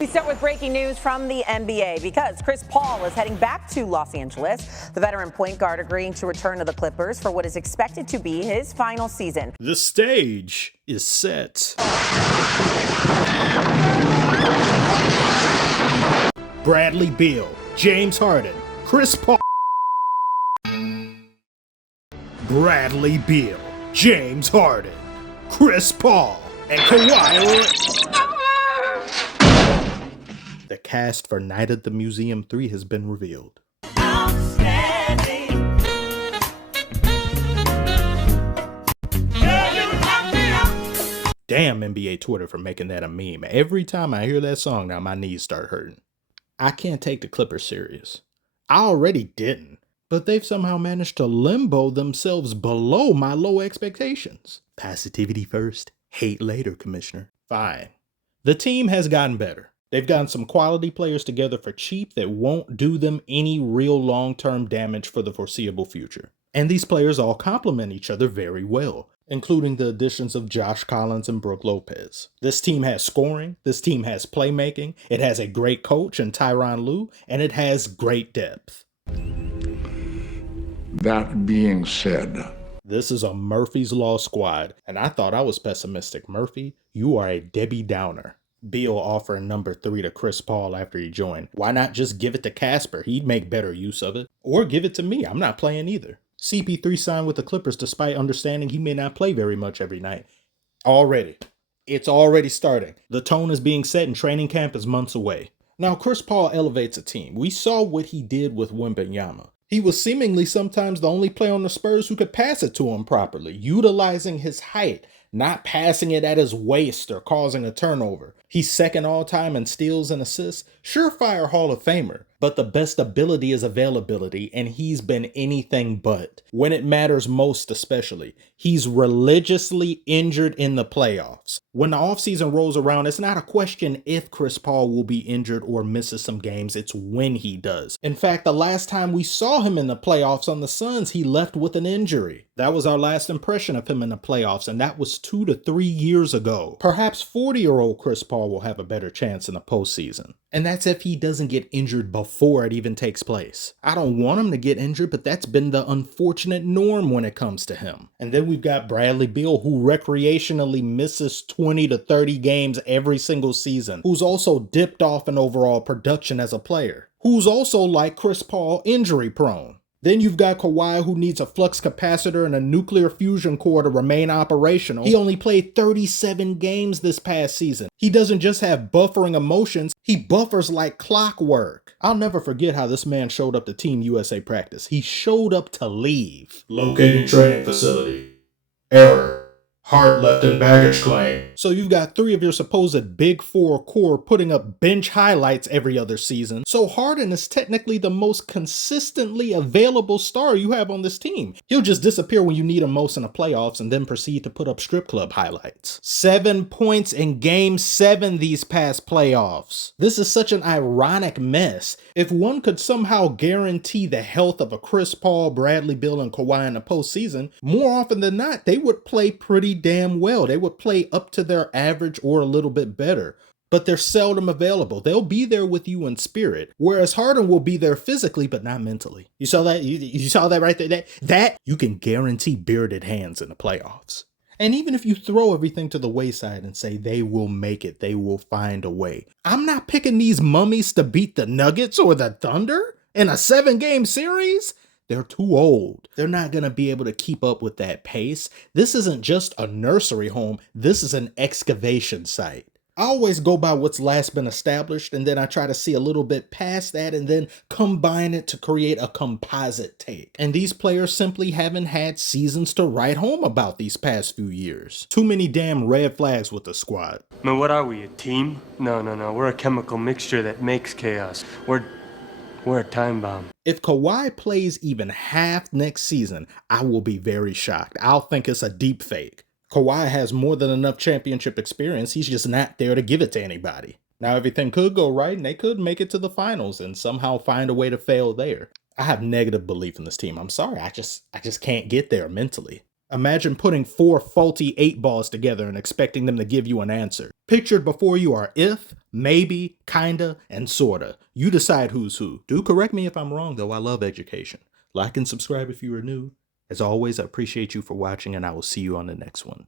We start with breaking news from the NBA because Chris Paul is heading back to Los Angeles. The veteran point guard agreeing to return to the Clippers for what is expected to be his final season. The stage is set. Bradley Beal, James Harden, Chris Paul. Bradley Beal, James Harden, Chris Paul, and Kawhi. The cast for Night at the Museum 3 has been revealed. Damn NBA Twitter for making that a meme. Every time I hear that song now, my knees start hurting. I can't take the Clippers serious. I already didn't, but they've somehow managed to limbo themselves below my low expectations. Positivity first, hate later, Commissioner. Fine. The team has gotten better. They've gotten some quality players together for cheap that won't do them any real long-term damage for the foreseeable future. And these players all complement each other very well, including the additions of Josh Collins and Brook Lopez. This team has scoring, this team has playmaking, it has a great coach in Tyronn Lue, and it has great depth. That being said, this is a Murphy's Law squad, and I thought I was pessimistic. Murphy, you are a Debbie Downer. Beal offering number 3 to Chris Paul after he joined. Why not just give it to Casper? He'd make better use of it. Or give it to me. I'm not playing either. CP3 signed with the Clippers despite understanding he may not play very much every night. It's already starting. The tone is being set and training camp is months away. Now, Chris Paul elevates a team. We saw what he did with Wembanyama. He was seemingly sometimes the only player on the Spurs who could pass it to him properly, utilizing his height, not passing it at his waist or causing a turnover. He's second all time in steals and assists, surefire Hall of Famer, but the best ability is availability, and he's been anything but. When it matters most especially, he's religiously injured in the playoffs. When the offseason rolls around, it's not a question if Chris Paul will be injured or misses some games, it's when he does. In fact, the last time we saw him in the playoffs on the Suns, he left with an injury. That was our last impression of him in the playoffs, and that was 2 to 3 years ago. Perhaps 40-year-old Chris Paul will have a better chance in the postseason. And that's if he doesn't get injured before it even takes place. I don't want him to get injured, but that's been the unfortunate norm when it comes to him. And then we've got Bradley Beal, who recreationally misses 20 to 30 games every single season, who's also dipped off in overall production as a player, who's also, like Chris Paul, injury prone. Then you've got Kawhi, who needs a flux capacitor and a nuclear fusion core to remain operational. He only played 37 games this past season. He doesn't just have buffering emotions, he buffers like clockwork. I'll never forget how this man showed up to Team USA practice. He showed up to leave. Locating training facility. Error. Heart left in baggage claim. So you've got 3 of your supposed Big 4 core putting up bench highlights every other season. So Harden is technically the most consistently available star you have on this team. He'll just disappear when you need him most in the playoffs and then proceed to put up strip club highlights. 7 points in Game 7 these past playoffs. This is such an ironic mess. If one could somehow guarantee the health of a Chris Paul, Bradley Beal, and Kawhi in the postseason, more often than not, they would play pretty damn well. They would play up to their average or a little bit better, but they're seldom available. They'll be there with you in spirit, whereas Harden will be there physically, but not mentally. You saw that? You saw that right there? That you can guarantee bearded hands in the playoffs. And even if you throw everything to the wayside and say they will make it, they will find a way. I'm not picking these mummies to beat the Nuggets or the Thunder in a 7-game series. They're too old. They're not going to be able to keep up with that pace. This isn't just a nursery home. This is an excavation site. I always go by what's last been established, and then I try to see a little bit past that and then combine it to create a composite take. And these players simply haven't had seasons to write home about these past few years. Too many damn red flags with the squad. Man, what are we, a team? No. We're a chemical mixture that makes chaos. We're a time bomb. If Kawhi plays even half next season, I will be very shocked. I'll think it's a deep fake. Kawhi has more than enough championship experience. He's just not there to give it to anybody. Now, everything could go right and they could make it to the finals and somehow find a way to fail there. I have negative belief in this team. I'm sorry. I just can't get there mentally. Imagine putting 4 faulty 8 balls together and expecting them to give you an answer. Pictured before you are if, Maybe, kinda, and sorta. You decide who's who. Do correct me if I'm wrong, though. I love education. Like and subscribe if you are new. As always, I appreciate you for watching, and I will see you on the next one.